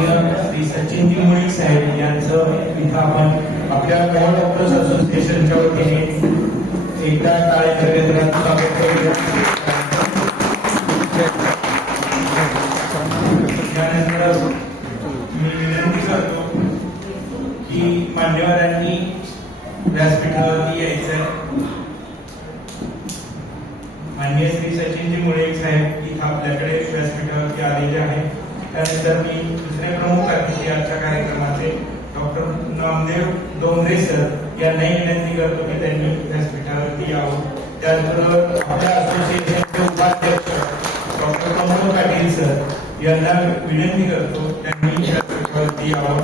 माननीय श्री सचिनजी मुळीक साहेब यांचं इथं आपण आपल्या ऑल डॉक्टर्स असोसिएशनच्या वतीने एकदा टाळ्यांच्या गजरात स्वागत करूया. त्यानंतर मी विनंती करतो की मान्यवरांनी व्यासपीठावरती यायचंय. माननीय श्री सचिनजी मुळीक साहेब इथं आपल्याकडे व्यासपीठावरती आलेले आहेत. त्यानंतर मी दुसरे प्रमुख अतिथी आजच्या कार्यक्रमाचे डॉक्टर नामदेव डोंगरे सर यांनाही विनंती करतो की त्यांनी व्यासपीठावरती यावं. त्याचबरोबर आपल्या असोसिएशनचे उपाध्यक्ष डॉक्टर प्रमोद पाटील सर यांना विनंती करतो त्यांनी व्यासपीठावरती यावं.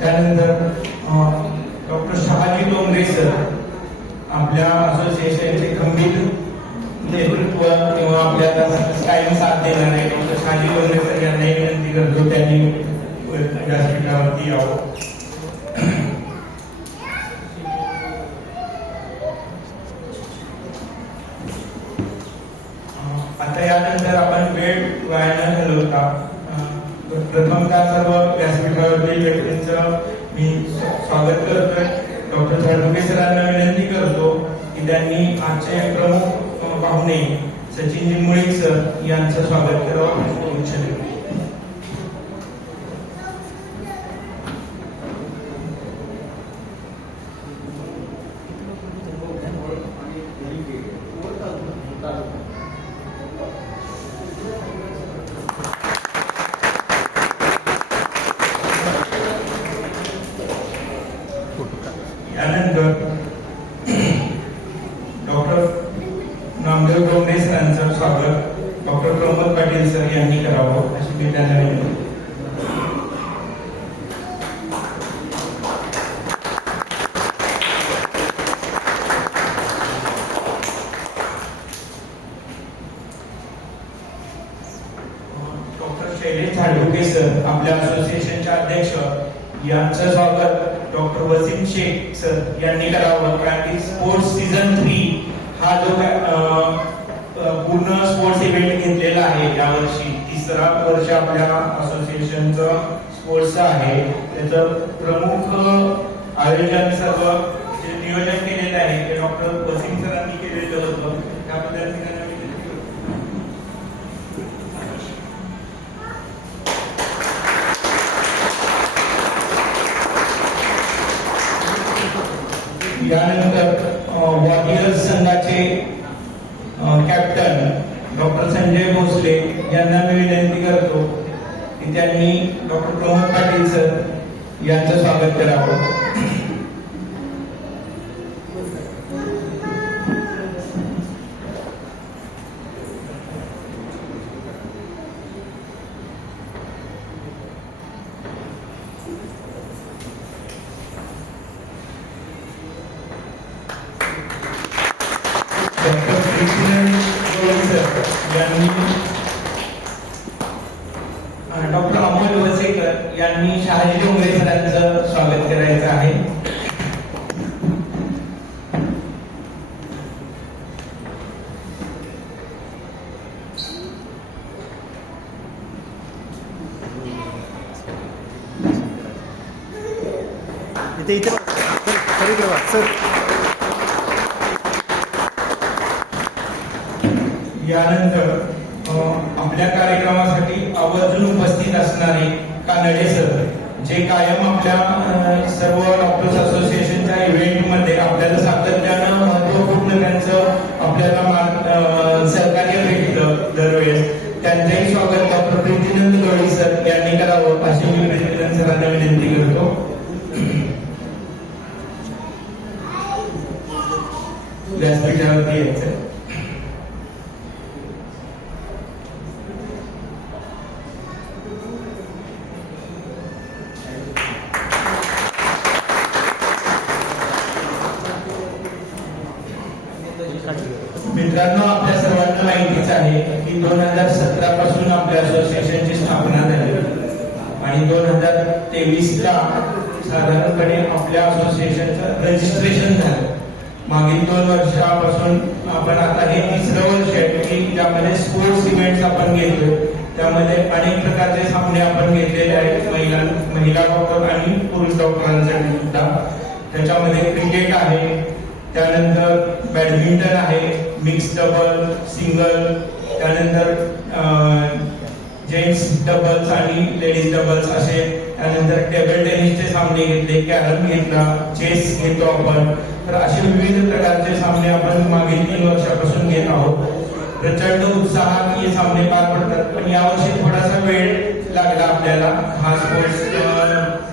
त्यानंतर डॉक्टर शहाजी डोंगरे सर आपल्या असोसिएशनचे खंबीर नेतृत्व किंवा आपल्याला कायम साथ देणारे डॉक्टर शहाजी डोंगरे सर यांनाही विनंती करतो त्यांनी व्यासपीठावरती यावं. आता यानंतर आपण वेळ वाया न घालवता प्रथमतः सर्व व्यासपीठावरील व्यक्तींचं मी स्वागत करतोय. डॉक्टर झाडुके सरांना विनंती करतो की त्यांनी आजचे प्रमुख पाहुणे सचिनजी मुळीक सर यांचं स्वागत करावं. यानंतर डॉक्टर नामदेव डोंगरे सरांचं स्वागत डॉक्टर प्रमोद पाटील सर यांनी करावं अशी मी त्यांना विनंती. डॉक्टर शैलेश झाडुके सर आपल्या असोसिएशनचे अध्यक्ष यांचं स्वागत डॉक्टर वसीम शेख सर यांनी करावं. कारण की स्पोर्ट्स सीझन 3 हा जो पूर्ण स्पोर्ट्स इव्हेंट घेतलेला आहे यावर्षी तिसरा वर्ष आपल्या असोसिएशनचं स्पोर्ट्सचं आहे. त्याचं प्रमुख आयोजन सर्व जे नियोजन केलेलं आहे ते डॉक्टर वसीम सरांनी केलेलं होतं. त्याबद्दल यानंतर वॉरियर्स संघाचे कॅप्टन डॉक्टर संजय भोसले यांना मी विनंती करतो की त्यांनी डॉक्टर प्रमोद पाटील सर यांचं स्वागत करावं. डॉक्टर अमोल वसेकर यांनी शहाजी डोंगरे सरांचं स्वागत करायचं आहे. यानंतर आपल्या कार्यक्रमासाठी आवर्जून उपस्थित असणारे कानडे सर जे कायम आपल्या सर्व डॉक्टर्स असोसिएशनच्या इव्हेंटमध्ये आपल्याला सातत्यानं महत्वपूर्ण त्यांचं आपल्याला सहकार्य भेटतं दरवेळेस. त्यांचंही स्वागत डॉक्टर प्रीतीनंद गवळी सर यांनी करावं अशी मी प्रेसिडेंट सरांना विनंती करतो. व्यासपीठावरती यायचं. मित्रांनो, आपल्या सर्वांना माहितीच आहे की 2017 पासून आपल्या असोसिएशनची स्थापना झाली आणि 2023ला साधारणपणे आपल्या असोसिएशनचं रजिस्ट्रेशन झालं. मागील 2 वर्षापासून आपण आता हे तिसरं वर्ष आहे की ज्यामध्ये स्पोर्ट्स इव्हेंट्स आपण घेतोय. त्यामध्ये अनेक प्रकारचे सामने आपण घेतलेले आहेत, महिला डॉक्टर आणि पुरुष डॉक्टरांसाठी सुद्धा. त्याच्यामध्ये क्रिकेट आहे, त्यानंतर बॅडमिंटन आहे, मिक्स डबल, सिंगल, त्यानंतर जेंट्स डबल्स आणि लेडीज डबल्स असे, त्यानंतर टेबल टेनिसचे सामने घेतले, कॅरम घेतला, चेस घेतो आपण. तर असे विविध प्रकारचे सामने आपण मागील 3 वर्षापासून घेत आहोत. प्रचंड उत्साहात हे सामने पार पडतात, पण यावर्षी थोडासा वेळ लागला आपल्याला हा स्पोर्ट्स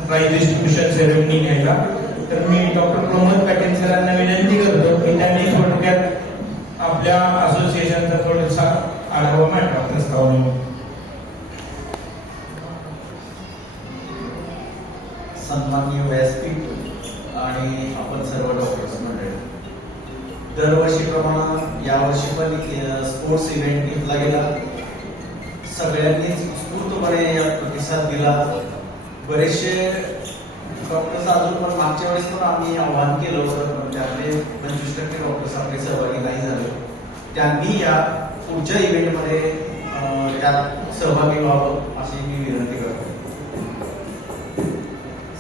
प्राइज डिस्ट्रीब्युशन सेरेमनी घ्यायला. तर मी डॉक्टर प्रमोद पाटील सरांना विनंती करतो की त्यांनी थोडक्यात आपल्या असोसिएशनचा थोडासा आढावा मांडावा प्रस्तावनेमध्ये. सन्माननीय व्यासपीठ आणि आपण सर्व डॉक्टर्स मंडळी, दरवर्षीप्रमाणे यावर्षी पण स्पोर्ट्स इव्हेंट घेतला गेला. सगळ्यांनीच उत्स्फूर्तपणे यात प्रतिसाद दिला. बरेचसे डॉक्टर्स अजून पण मागच्या वेळेस पण आम्ही आवाहन केलं होतं, पण त्यातले 25% डॉक्टर्स आपले सहभागी नाही झाले. त्यांनी या पुढच्या इव्हेंटमध्ये त्यात सहभागी व्हावं अशी मी विनंती करतो.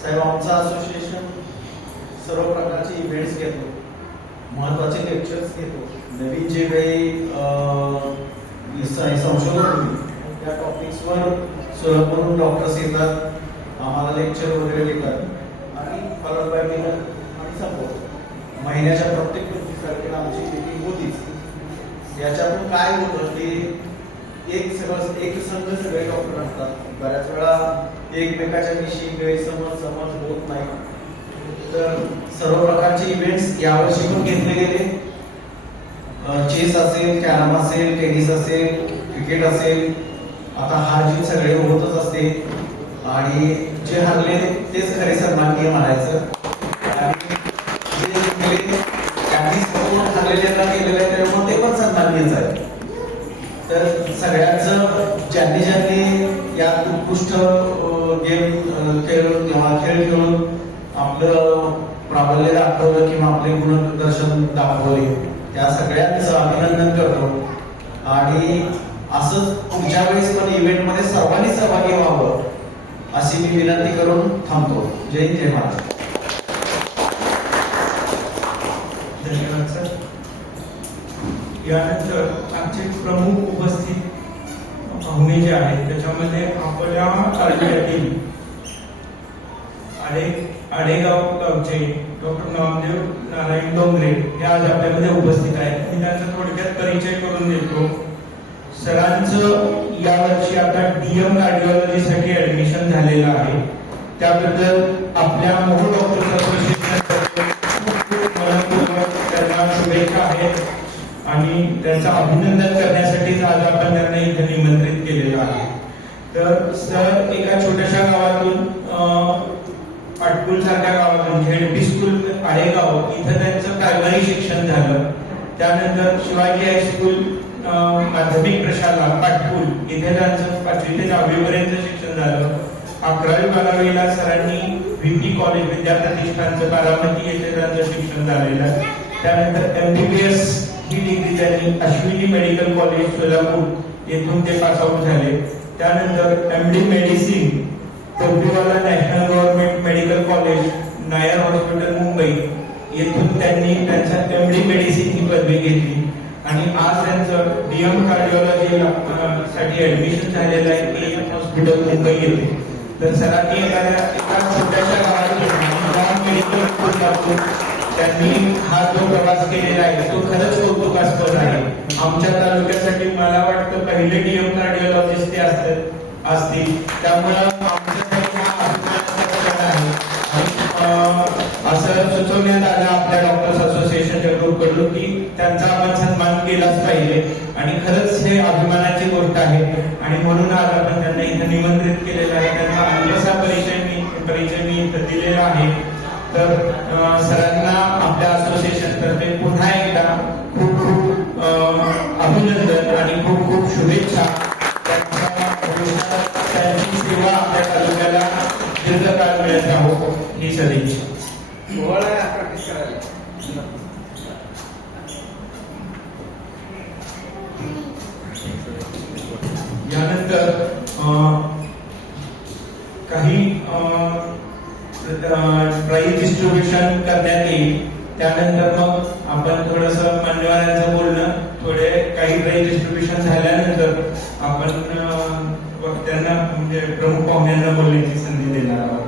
साहेब, आमचं असोसिएशन सर्व प्रकारचे इव्हेंट्स घेतो, महत्वाचे लेक्चर्स घेतो. नवीन जे काही संशोधन होईल त्या टॉपिक्सवर सोलापूरहून डॉक्टर्स येतात, आम्हाला लेक्चर वगैरे देतात आणि फॉलोअप बाय केलं आणि संपवतो. महिन्याच्या प्रत्येक 25 तारखेला आमची मीटिंग होतीच. याच्यातून काय होतं की एक संघ सगळे डॉक्टर असतात. बऱ्याच वेळा एकमेकाच्या विषयी गैरसमज होत नाही. तर सर्व प्रकारचे इव्हेंट्स यावर्षी पण घेतले गेले. चेस असेल, कॅरम असेल, टेनिस असेल, क्रिकेट असेल. आता हार जीत सगळे होतच असते आणि जे हरले तेच खरे सन्माननीय म्हणायचं. आणि जे जिंकले त्यांनी सपोर्ट हरलेल्यांना केलेलं आहे त्यामुळे ते पण सन्माननीयच आहे. तर सगळ्यांचं ज्यांनी यात उत्कृष्ट गेम खेळून किंवा खेळ खेळून आपलं प्राबल्य दाखवलं किंवा आपले गुणदर्शन दाखवले त्या सगळ्यांचं अभिनंदन करतो. आणि असंच पुढच्या वेळेस पण इव्हेंटमध्ये सर्वांनी सहभागी व्हावं अशी मी विनंती करून थांबतो. जय हिंद, जय महाराष्ट्र. धन्यवाद सर. यानंतर आमचे प्रमुख उपस्थित पाहुणे जे आहेत त्याच्यामध्ये आपल्या तालुक्यातील आडेगाव गावचे डॉक्टर नामदेव नारायण डोंगरे हे आज आपल्यामध्ये उपस्थित आहेत. मी त्यांचा थोडक्यात परिचय करून देतो. सरांचं यावर्षी आता डीएम कार्डिओलॉजीसाठी ऍडमिशन झालेलं आहे. त्याबद्दल आपल्या मोहो डॉक्टर्स असोसिएशनतर्फे त्यांना शुभेच्छा आहेत आणि त्यांचं अभिनंदन करण्यासाठीच आज आपण त्यांना इथे निमंत्रित केलेलं आहे. तर सर एका छोट्याशा गावातून पाटपूल सारख्या गावातून झेडपी स्कूल आडेगाव इथं त्यांचं प्रायमरी शिक्षण झालं. त्यानंतर शिवाजी हायस्कूल माध्यमिक प्रशाला पाटपूल इथे त्यांचं 5वी ते 10वी पर्यंत शिक्षण झालं. 11वी-12वीला सरांनी VP कॉलेज विद्या प्रतिष्ठानचं बारामती येथे त्यांचं शिक्षण झालेलं आहे. त्यानंतर MBBS ही डिग्री त्यांनी अश्विनी मेडिकल कॉलेज सोलापूर येथून ते पास आउट झाले. त्यानंतर MD medicine Topiwala national government medical college Nair hospital Mumbai येथून त्यांनी त्यांचा MD मेडिसिन ही पदवी घेतली आणि आज त्यांचं डीएम कार्डिओलॉजी साठी ऍडमिशन झालेलं आहे के हॉस्पिटल मुंबई येथे. तर सरांनी एका छोट्याशा गावात मेडिकल स्कूल टाकून त्यांनी हा जो प्रवास केलेला आहे तो खरंच कौतुकास्पद आहे. आमच्या तालुक्यासाठी मला वाटतं पहिले डीएम कार्डिओलॉजिस्ट ते असतील. त्यामुळे आमच्यासाठी हा अभिमानाचा क्षण आहे. असं सुचवण्यात आलं आपल्या डॉक्टर्स असोसिएशनच्या ग्रुपकडून की त्यांचा आपण सन्मान केलाच पाहिजे आणि खरंच हे अभिमानाची गोष्ट आहे आणि म्हणून आज आपण त्यांना इथं निमंत्रित केलेलं आहे. त्यांचा अल्पसा परिचय मी इथं दिलेला आहे. तर सरांना आपल्या असोसिएशन तर्फे पुन्हा एकदा खूप खूप अभिनंदन आणि खूप खूप शुभेच्छा. त्यांची सेवा आपल्या तालुक्याला दीर्घकाळ मिळत राहो ही सदिच्छा. यानंतर काही प्राईज डिस्ट्रीब्युशन करण्यात येईल. त्यानंतर मग आपण थोडस मान्यवरांचं बोलणं, थोडे काही प्राईज डिस्ट्रीब्युशन झाल्यानंतर आपण वक्त्यांना म्हणजे प्रमुख पाहुण्यांना बोलण्याची संधी देणार आहोत.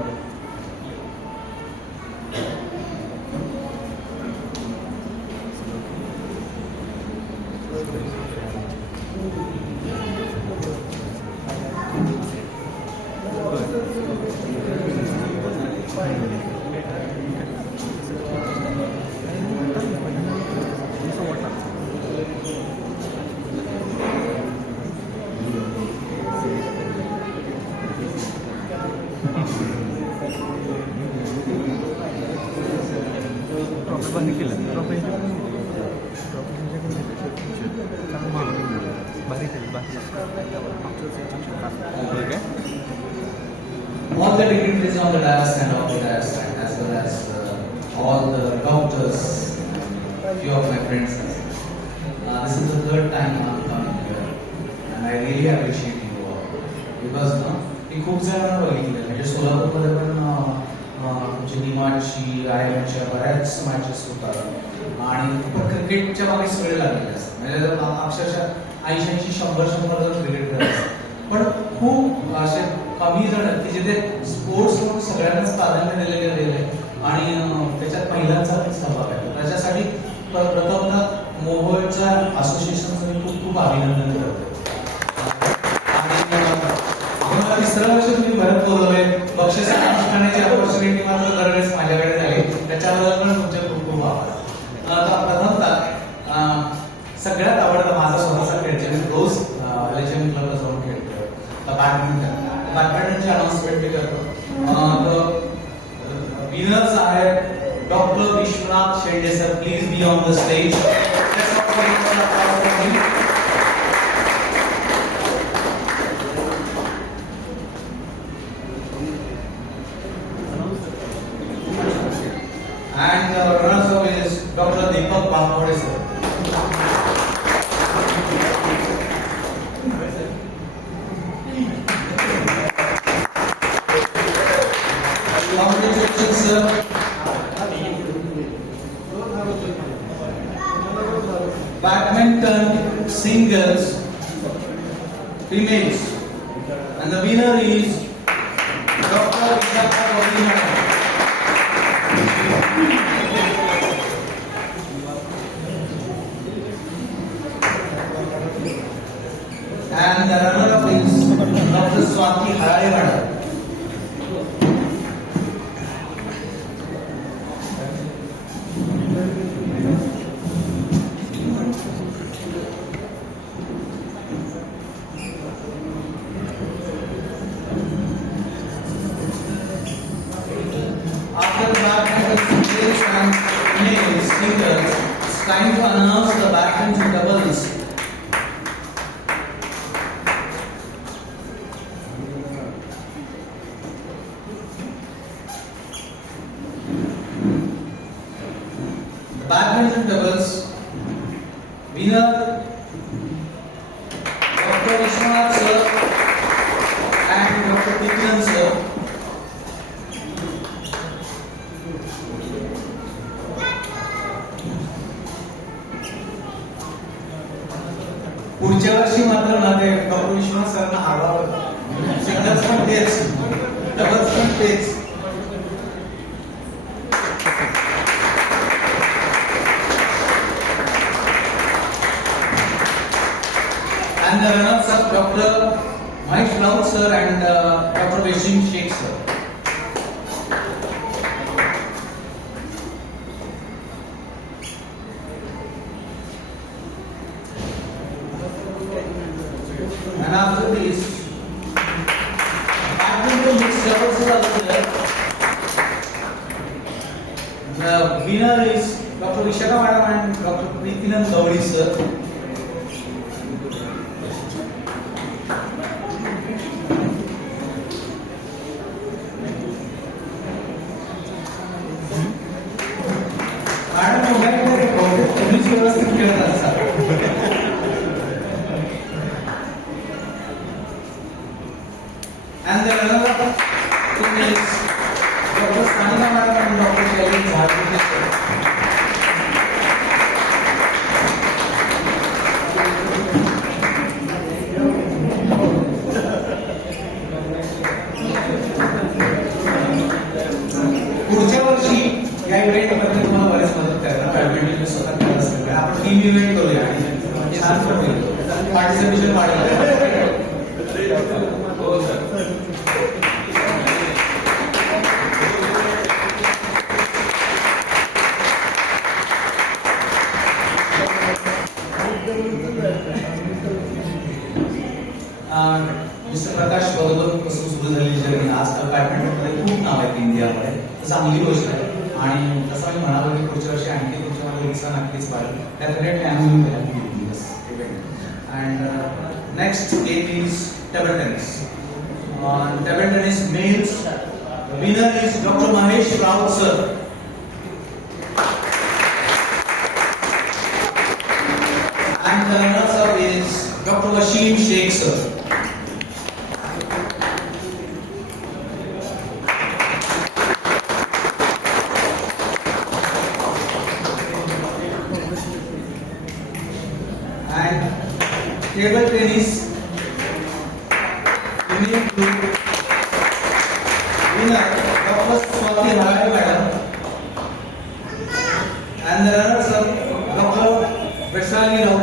All the dignitaries on the dais and off the dais, as well as all the doctors, few of my friends. This is the third time I'm coming here, and I really appreciate you all because मी खूप जणांना बघितलं म्हणजे सोलापूरमध्ये पण तुमची निमाडची रायगडच्या बऱ्याच matches होतात आणि क्रिकेटच्या मागे सगळे लागलेले असतात म्हणजे अक्षरशः 80-100 जण क्रिकेट खेळत असतात पण खूप असे कमी जण आहेत की जिथे स्पोर्ट्स म्हणून सगळ्यांनाच प्राधान्य दिले गेलेलं आहे आणि त्याच्यात महिलांचा पण सहभाग आहे. त्याच्यासाठी प्रथमतः मोहोळच्या असोसिएशनचं मी खूप खूप अभिनंदन करतो. आणि तिसरं वर्ष तुम्ही परत बोलवले बक्षिस अनुष्ठानाची ऑपॉर्च्युनिटी मात्र दरवेळेस माझ्याकडे झाली त्याच्याबद्दल पण तुमचे खूप खूप आभार. आता प्रथमतः सगळ्यात आवडता माझा स्वतःचा खेळ जे मी रोज लेजंड क्लबला जाऊन खेळतो बॅडमिंटनची अनाउन्समेंट मी करतो. विनर्स आहेत doctor Vishwanath Shende sir, please be on the stage. And runners up is Dr. Deepak Bangode sir. Congratulations sir. Badminton singles females and the winner is Dr. Vishakha Govindarajan. And the runner-up is Dr. Swati Harayawada. After the badminton singles and male singles, it's time to announce the badminton doubles. Badminton doubles winner Dr. Vishwanath sir and Dr. Tikran sir. पुढच्या वर्षी मात्र ना ते doctor Vishwanath सरांना हरवावं. Singles पण तेच, doubles पण तेच. And the runners up Dr. Mahesh Raut sir and Dr. Vishim Sheikh sir. And after this, badminton mixed doubles is also there. The winner is Dr. Vishakha Madam and Dr. Preetinand Gowri sir. And the runner-up team is Dr. Sanina Madam and Dr. Kelly Jharkhand. पुढच्या वर्षी या इव्हेंटमध्ये तुम्हाला बरेच मदत करायला badminton स्वतः करायला सांगितलं. आपण टीम इव्हेंट करूया आणि छान करूया पार्टिसिपेशन वाढेल. हो सर. मिस्टर प्रकाश बरोबरपासून सुरू झालेली जर्नी आजकाल बॅडमिंटनमध्ये खूप नाव आहेत इंडियामध्ये. चांगली गोष्ट आहे आणि जसं मी म्हणालो की पुढच्या वर्षी आणखी पुढच्या मला उत्साह नक्कीच वाढेल. Definitely I am going to help you in this event. And next game is table tennis. Table tennis males winner is doctor Mahesh Raut sir. And the runner-up is Dr. Wasim Sheikh sir. And table tennis winning group winner Dr. Swati Rao madam. And the runners-up Dr. Vaishali Rao.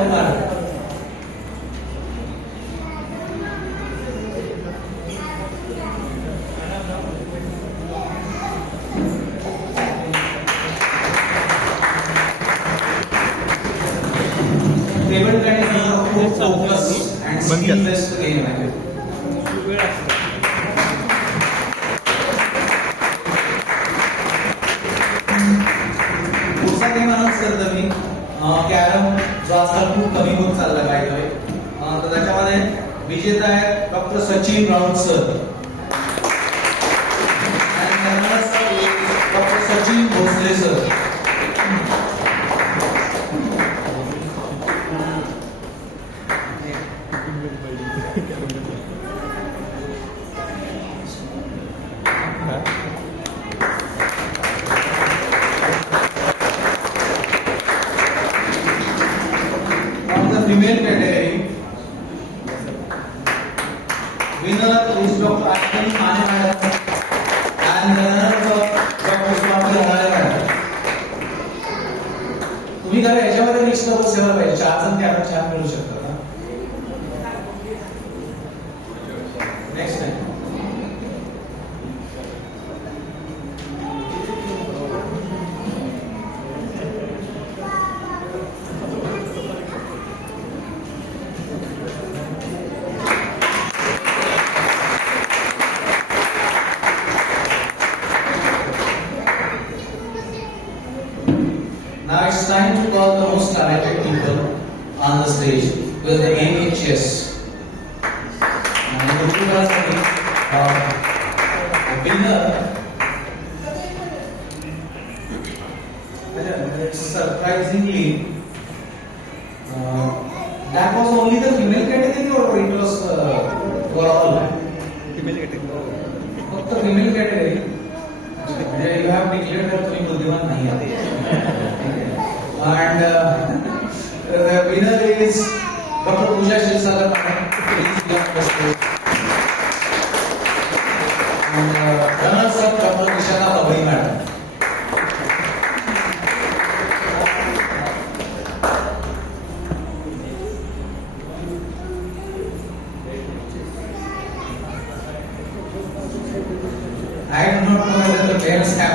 Table tennis is a full focus and skill-based game. पुढचा game announce करतो मी. Carrom जो आजकाल खूप कमी होत चालला पाहिजे. तर त्याच्यामध्ये विजेता आहे doctor Sachin Raut sir. Doctor Sachin Bhosale sir. Female category winner is Dr. Ashwini Mane madam and runner Dr. Swati Rao madam. तुम्ही जरा याच्यामध्ये मिक्स करून सेवा पाहिजे. 4 जण ते आपण 4 मिळू शकतात. Next time Now it's time to call the most talented people on the stage with the game in chess. And the winner. Surprisingly, that was only the female category or it was for all? Female category. फक्त female category. You have declared that तुम्ही बुद्धिमान नाही आहात. And the winner is Dr. Pooja Shilsagar madam. Please be on the stage. And runners-up Dr. Vishaka Babri madam. I do not know whether the players are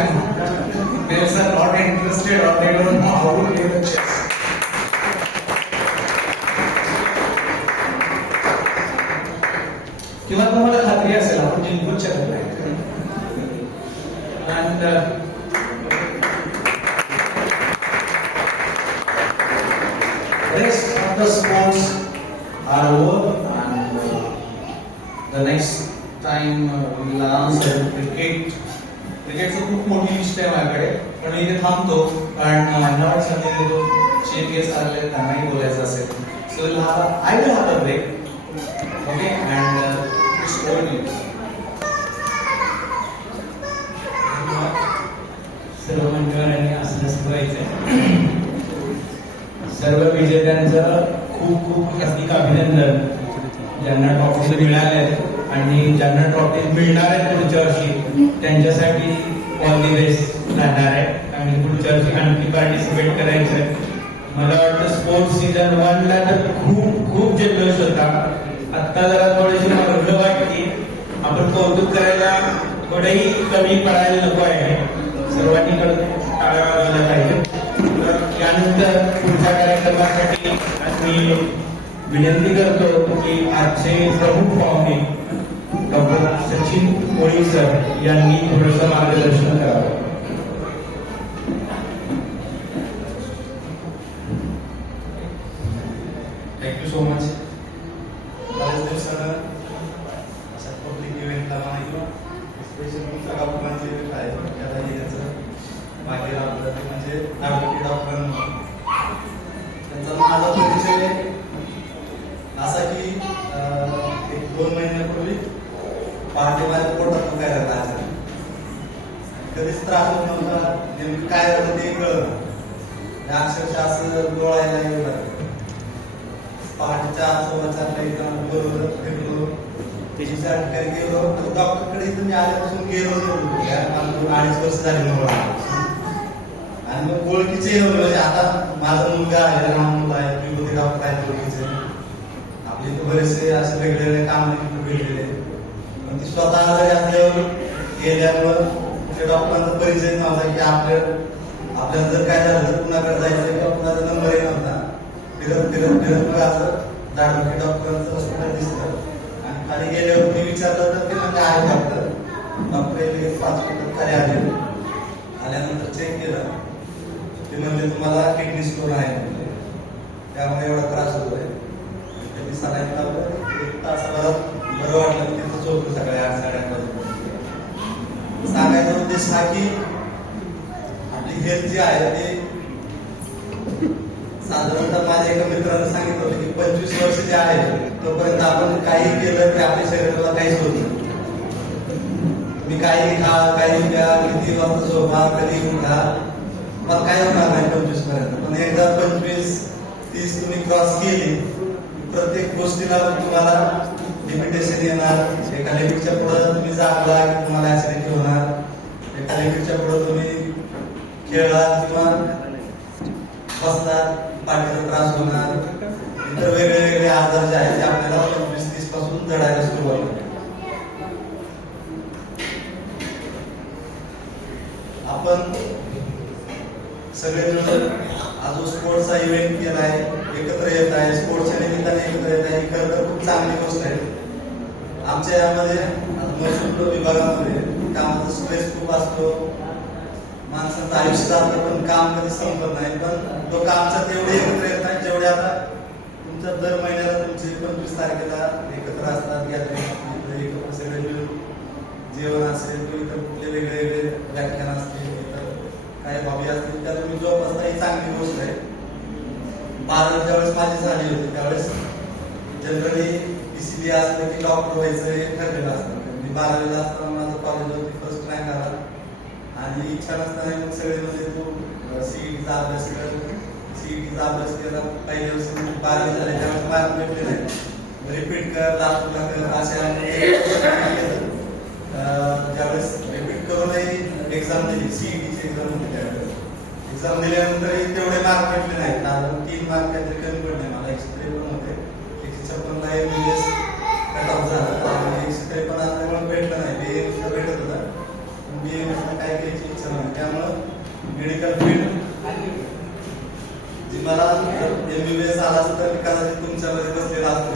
not interested or they don't know how to play the chess. किंवा तुम्हाला खात्री असेल आपण जिंकूच शकत नाही. And rest of the sports are over and the next time we will announce cricket. क्रिकेटचं खूप मोठी लिस्ट आहे माझ्याकडे पण इथे थांबतो कारण मला संधी देतो. चीफ गेस्ट आले त्यांनाही बोलायचं असेल. So I will have a break. Okay and it's over. करायचं आहे. सर्व विजेत्यांचं खूप खूप हार्दिक अभिनंदन. ज्यांना ट्रॉफी मिळाल्या आणि ज्यांना ट्रॉफी मिळणार आहेत पुढच्या वर्षी त्यांच्यासाठी ऑल दी बेस्ट राहणार आहे. आणि पुढच्या वर्षी आणखी पार्टिसिपेट करायचं आहे. मला वाटतं स्पोर्ट्स सीझन 1 ला तर खूप खूप जल्लोष होता. आत्ता जरा थोडीशी मर्ग वाटते. आपण कौतुक करायला थोडंही कमी पडायला नको आहे. सर्वांनी टाळ्या वाजवायला पाहिजे. तर यानंतर पुढच्या कार्यक्रमासाठी मी विनंती करतो की आजचे प्रमुख पाहुणे डॉक्टर सचिन मोळी सर यांनी थोडंसं मार्गदर्शन करावं. Thank you so much. बऱ्याच दिवसानं अशा पब्लिक इव्हेंटला मला स्पेशली डॉक्टरांचे इव्हेंट आहे त्यासाठी त्याचं मागे राबलं ते म्हणजे ॲडव्होकेट डॉक्टरांनी त्यांचा माझा परिचय असा की 1-2 महिन्यापूर्वी पहाटे माझ्या पोटात दुखायला लागला. कधीच त्रास होत नव्हता. नेमकं काय होतं ते कळलं. अक्षरशः असं डोळायला येऊ लागलं. पहाटेच्या 4:15 इथं बरोबर फिरलो. त्याची ठिकाणी गेलो. डॉक्टरकडे इथं मी आल्यापासून गेलो मला 2-2.5 वर्ष झाली मला. आणि मग ओळखीचे म्हणजे आता माझा मुलगा आहे, लहान मुलगा आहे, विभूती डॉक्टर आहेत ओळखीचे. आपले इथं बरेचसे असे वेगवेगळे काम भेटलेले. पण ती स्वतः जरी असल्यावर गेल्यावर त्या डॉक्टरांचा परिचय नव्हता की आपल्याला जर काय झालं तर कुणाकडे जायचं किंवा कुणाचा नंबर येत नव्हता. फिरत फिरत फिरत मग असं दाढोकी डॉक्टरांचं हॉस्पिटल दिसतं. आणि खाली गेल्यावर मी विचारलं तर ते म्हणजे आहे डॉक्टर. डॉक्टर 5 मिनिटात खाली आले. आल्यानंतर चेक केलं. ते म्हणजे तुम्हाला किडनी स्टोन आहे म्हणजे त्यामुळे एवढा त्रास होतोय. त्यांनी सलाईन लावलं. 1 तासाभरात बरं वाटलं. तिथं झोपलं सकाळी 8-8:30 वाजता. सांगायचा उद्देश हा की आपली हेल्थ जी आहे ते साधारणतः माझ्या एका मित्रानं सांगितलं होतं की 25 वर्ष जे आहे तोपर्यंत आपण काही केलं तर आपल्या शरीराला काहीच होत नाही. तुम्ही काही खा, काही प्या, किती वाजता झोपा, कधी उठा, मला काय होणार नाही 25 पर्यंत. पण एकदा 25-30 तुम्ही क्रॉस केली प्रत्येक गोष्टीला तुम्हाला लिमिटेशन येणार. एका लिमिटच्या पुढे तुम्ही जागला की तुम्हाला ऍसिडिटी होणार. एका लिमिटच्या पुढे तुम्ही खेळला किंवा बसतात पाठीचा त्रास होणार. इतर वेगळे वेगळे आजार जे आहेत ते आपल्याला 25-30 पासून जडायला सुरुवात होते. आपण सगळे मिळून हा जो स्पोर्ट्सचा इव्हेंट केलाय, एकत्र येत आहे, स्पोर्ट्सच्या निमित्ताने एकत्र येत आहे, ही खरं तर खूप चांगली गोष्ट आहे. आमच्या यामध्ये महसूल विभागामध्ये कामाचा स्ट्रेस खूप असतो. माणसाचं आयुष्य जातं पण काम कधी संपत नाही. पण लोक आमच्यात एवढे एकत्र येत नाही जेवढे आता तुमच्या दर महिन्याला तुमचे 25 तारखेला एकत्र असतात. गॅदरिंग एकत्र सगळे मिळून जेवण असेल किंवा इतर कुठले वेगळे वेगळे व्याख्यान असतील, इतर काही हॉबी असतील त्या तुम्ही जोपासता ही चांगली गोष्ट आहे. 12 ज्यावेळेस माझी झाली होती त्यावेळेस जनरली PCB असलं की डॉक्टर व्हायचं हे ठरलेलं असतं. मी 12वीला असताना माझं कॉलेजवरती फर्स्ट रँक आला आणि इच्छा नसताना मग सगळे म्हणजे तू CETचा अभ्यास कर. CETचा अभ्यास केला. पहिल्या वर्षी 12वी झाले त्यावेळेस मार्क भेटले नाही. रिपीट कर, लातूरला कर अशा ज्यावेळेस रिपीट करूनही एक्झाम दिली. CETची एक्झाम होती त्यावेळेस. एक्झाम दिल्यानंतरही तेवढे मार्क भेटले नाहीत. 3 मार्क काहीतरी कमी पडले मला. 153 होते. 156 ला MBBS कट ऑफ झाला आणि 153 असल्यामुळे भेटलं नाही. BAMS भेटत होता. BAMS काय घ्यायची इच्छा नव्हती. त्यामुळं मेडिकल फील्ड जी मला MBBS आला असतं तर मी कदाचित तुमच्यामध्ये बसलेला असतो.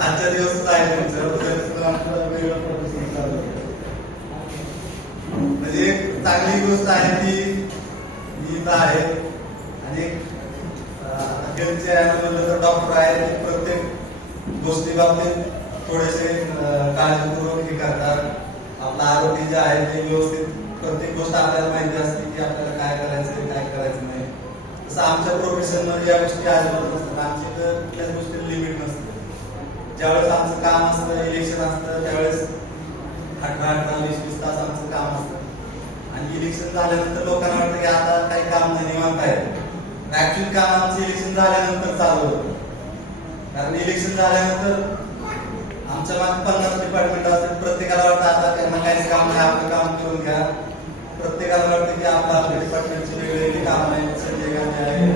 आजच्या दिवस आहे म्हणजे एक चांगली गोष्ट आहे ती मी इथं आहे. आणि हेल्थचे म्हणलं तर डॉक्टर आहे ते प्रत्येक गोष्टी बाबतीत थोडेसे काळजीपूर्वक हे करतात. आपलं आरोग्य जे आहे ते व्यवस्थित प्रत्येक गोष्ट आपल्याला माहिती असते की आपल्याला काय करायचं काय करायचं नाही. तसं आमच्या प्रोफेशनमध्ये या गोष्टी अजिबात नसतात. आमची तर कुठल्याच गोष्टीला लिमिट नसते. ज्यावेळेस आमचं काम असतं, इलेक्शन असतं त्यावेळेस 18-18, 20-20 तास आमचं काम असतं. आणि इलेक्शन झाल्यानंतर लोकांना वाटतं की आता काही काम नाही, निवांत आहे. ऍक्च्युअली काम आमचं इलेक्शन झाल्यानंतर चालू होतं. कारण इलेक्शन झाल्यानंतर आमच्या मागे 50 डिपार्टमेंट असतात. प्रत्येकाला वाटतं आता त्यांना काहीच काम नाही, आपलं काम करून घ्या. प्रत्येकाला वाटतं की आपल्या डिपार्टमेंटचे वेगवेगळे काम आहेत. संजय गांधी आहे,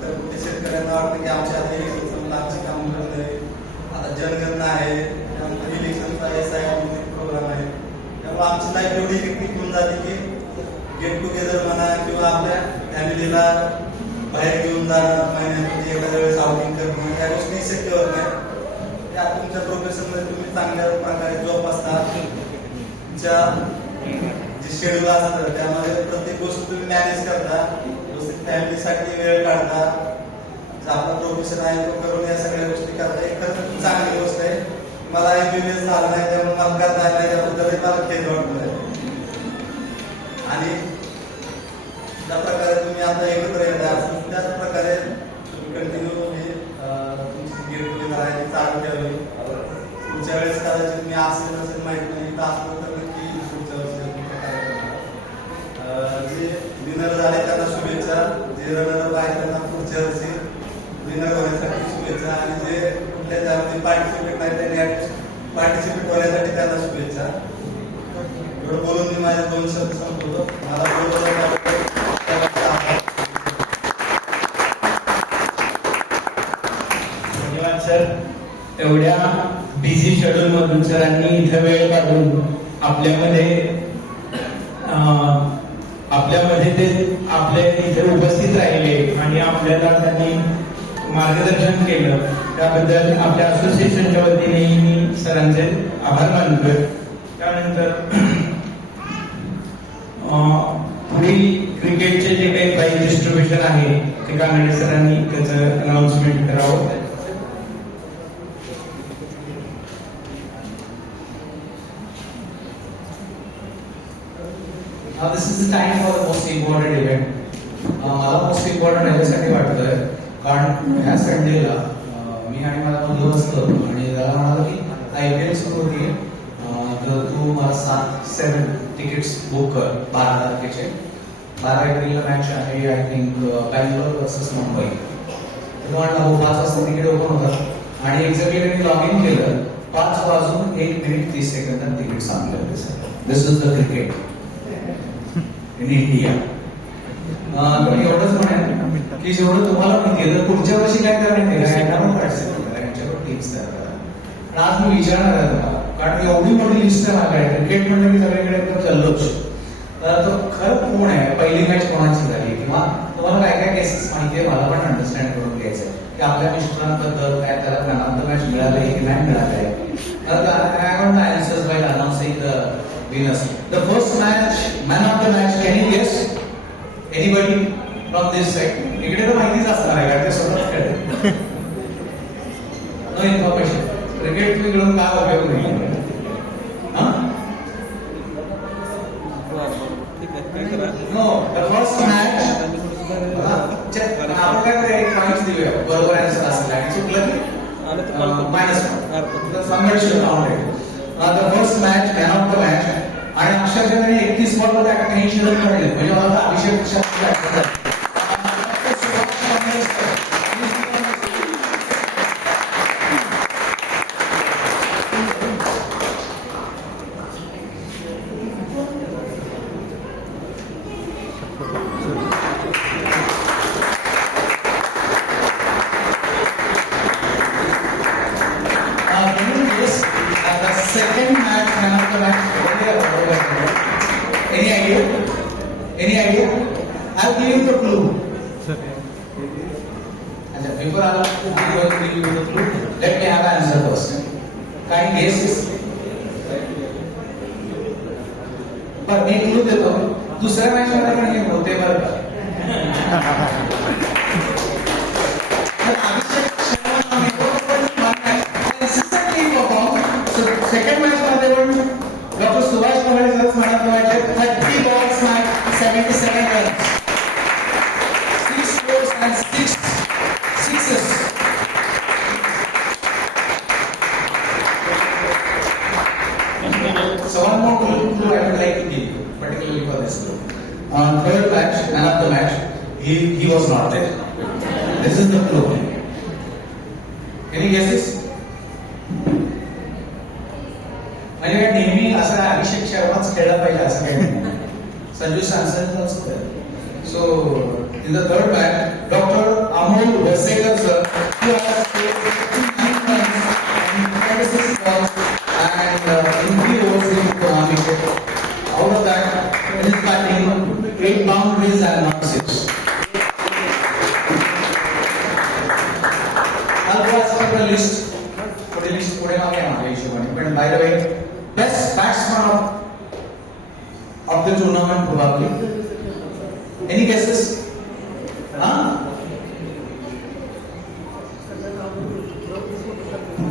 तर कुठे शेतकऱ्यांना वाटतं की आमच्या आता इलेक्शन संपलं, आमची काम करणे. आता जनगणना आहे, त्यानंतर इलेक्शनचा SI प्रोग्राम आहे. त्यामुळे आमची लाईफ एवढी हेक्टिक होऊन जाते की गेट टुगेदर म्हणा किंवा आपल्या फॅमिलीला बाहेर घेऊन जाणं, महिन्यामध्ये एखाद्या वेळेस आउटिंग करणं, या गोष्टी शक्य होत नाही. त्या तुमच्या प्रोफेशनमध्ये तुम्ही चांगल्या प्रकारे जॉब असतात. तुमच्या जे शेड्यूल असतं त्यामध्ये प्रत्येक गोष्ट तुम्ही मॅनेज करता, फॅमिलीसाठी वेळ काढता. जे आपलं प्रोफेशन आहे तो करून या सगळ्या गोष्टी करता. एक खरंच चांगली गोष्ट आहे. मला MBBS झालं नाही त्यामुळे मला करता आलं नाही, त्याबद्दल मला खेद वाटतोय. आणि ज्या प्रकारे तुम्ही आता एकत्र येता त्याच प्रकारे तुम्ही कंटिन्यू हे तुमची गेट टुगेदर आहे ती चालू ठेवली. पुढच्या वेळेस कदाचित मी असेल नसेल माहित नाही, तर असलं तर नक्की पुढच्या वर्षी तुमच्या कार्यक्रमाला. जे विनर झाले त्यांना शुभेच्छा, जे रनर आहे त्यांना पुढच्या वर्षी विनर होण्यासाठी शुभेच्छा, आणि जे कुठल्या त्यामध्ये पार्टिसिपेट नाही त्यांनी पार्टिसिपेट होण्यासाठी त्यांना शुभेच्छा. एवढं बोलून मी माझ्या 2 शब्द संपवतो. मला धन्यवाद सर. एवढ्या बिझी शेड्यूल मधून सरांनी इथं वेळ काढून आपल्यामध्ये ते आपल्या इथे उपस्थित राहिले आणि आपल्याला त्यांनी मार्गदर्शन केलं. त्याबद्दल आपल्या असोसिएशनच्या वतीने मी सरांचे आभार मानतोय. त्यानंतर पुढील क्रिकेटचे जे काही प्राइज डिस्ट्रीब्युशन आहे ते कानडे सरांनी त्याचं अनाउन्समेंट करावं. Now this is the time for the most important event. मला मोस्ट इम्पॉर्टंट याच्यासाठी वाटतंय कारण ह्या संडेला मी आणि माझा बंधू बसलो आणि त्याला म्हणालो की IPL सुरू होती, तर तू मला 7-7 तिकीट्स बुक कर 12 तारखेचे. 12 एप्रिलला मॅच आहे I think Bangalore versus Mumbai. तर म्हटलं हो 5 वाजता तिकीट ओपन होतात आणि एक्झॅक्टली मी लॉग इन केलं 5 वाजून 1 मिनिट 30 सेकंदात तिकीट संपलं. This is the cricket in India. तर एवढंच म्हणेन की जेवढं तुम्हाला माहिती आहे, पुढच्या वर्षी काय करायचं यांच्याकडे टीम्स तयार करा. आणि आज मी विचारणार आहे तुम्हाला, कारण एवढी मोठी लिस्ट आहे क्रिकेट म्हणलं की सगळीकडे एकदम जल्लोष. तर खरं कोण आहे, पहिली मॅच कोणाची झाली, किंवा तुम्हाला काय काय केसेस माहिती आहे मला पण अंडरस्टँड करून घ्यायचं आहे की आपल्या मिस्टरांबद्दल काय त्याला ज्ञानांत मॅच मिळाली की नाही मिळाली. I want the answers while announcing the winners. The first match, man of the match, can you guess? Anybody from this side? इकडे तर माहितीच असणार आहे का ते स्वतः नो इन्फॉर्मेशन. क्रिकेट तुम्ही घेऊन काय उपयोग नाही. नो द फर्स्ट मॅच आपण काय पॉईंट्स देऊया बरोबर आन्सर असेल आणि चुकलं की -1 संघर्ष counted. The first match man of the match आणि अक्षरशः 31 बॉल मध्ये 88 रन काढले. म्हणजे मला Abhishek Sharma second match man of the match. Any idea? Any idea? I'll give you the clue. And before I'll give you the clue, let me have an answer first. Kind guesses. Per me clue देतो, दुसऱ्या match मध्ये पण हे होते बरं का. Second match मध्ये पण डॉक्टर सुभाष पवार सर म्हणत 30 balls and 77 runs, 6 scores and 6 sixes. So one more clue I would like to give you, particularly for this group. Third match, man of the match, he was not there. This is the clue. Any guesses? म्हणजे काय नेहमी असं अभिषेक शर्माच खेळला पाहिजे असं काही नाही. संजू सॅमसन असतो. So in the third match doctor Amol Wasekar sir who has played 9 runs and 26 balls and in 3 overs in the tournament. Out of that, in his batting, 8 boundaries and not 6. I'll go as per the list. पुढे list पुढे नाव आहे माझ्या हिशोबाने. पण by the way best batsman of the tournament probably. Any guesses? Huh?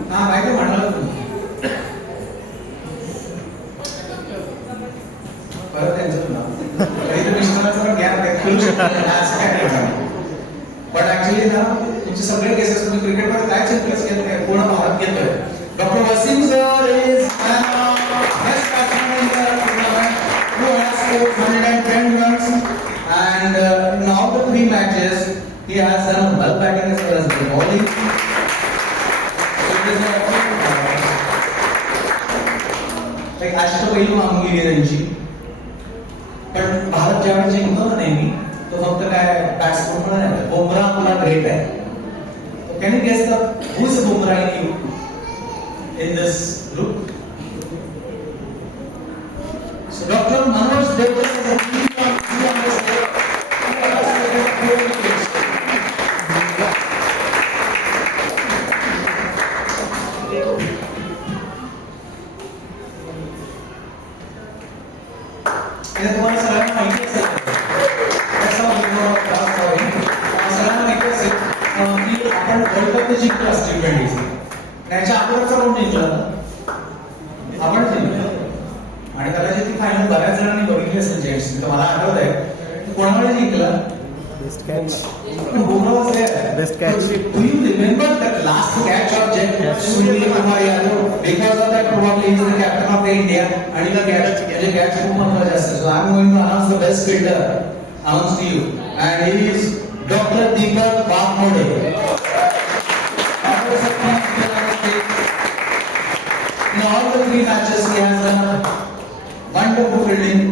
माहिती म्हणाला तुम्ही परत त्यांचं नाव काहीतरी मिस्टरांचं पण गॅप करू शकतो. बट ऍक्च्युली ना तुमचे सगळे केसेस तुम्ही क्रिकेटमध्ये काय इंटरेस्ट घेतोय पूर्ण भारत घेतोय. Doctor Wasim sir is best batsman in the tournament who has scored 110 runs and in all the 3 matches he has done well batting as well as bowling. So it is like अष्टपैलू कामगिरी आहे त्यांची. पण भारत जेव्हा जिंकतो ना नेहमी तो फक्त काय बॅट्समन पण नाही, बुमराह आपला ग्रेट आहे. Can you guess the who is Bumrah in this group? So Dr. Manoj Devgala is a leader on this day. हे तुम्हाला सगळ्यांना माहिती असेल. त्याचा सगळ्यांना माहिती असेल की आपण वर्ल्ड कप जिंकलो T20. त्याच्या अगोदरचा कोण जिंकला? आपण जिंकलो. आणि कदाचित ती फायनल बऱ्याच जणांनी बघितली असेल जेंट्स. तर मला आठवत आहे कोणाकडे जिंकला? पण Bumrah was there. Do you remember that last catch of Surya Kumar Yadav? Because of that probably he is the captain of the India. आणि the catch म्हणजे catch खूप महत्त्वाचे असते. So I am going to announce the best fielder announce to you and he is Dr. Deepak Bagmode. In all the 3 matches he has done wonderful fielding.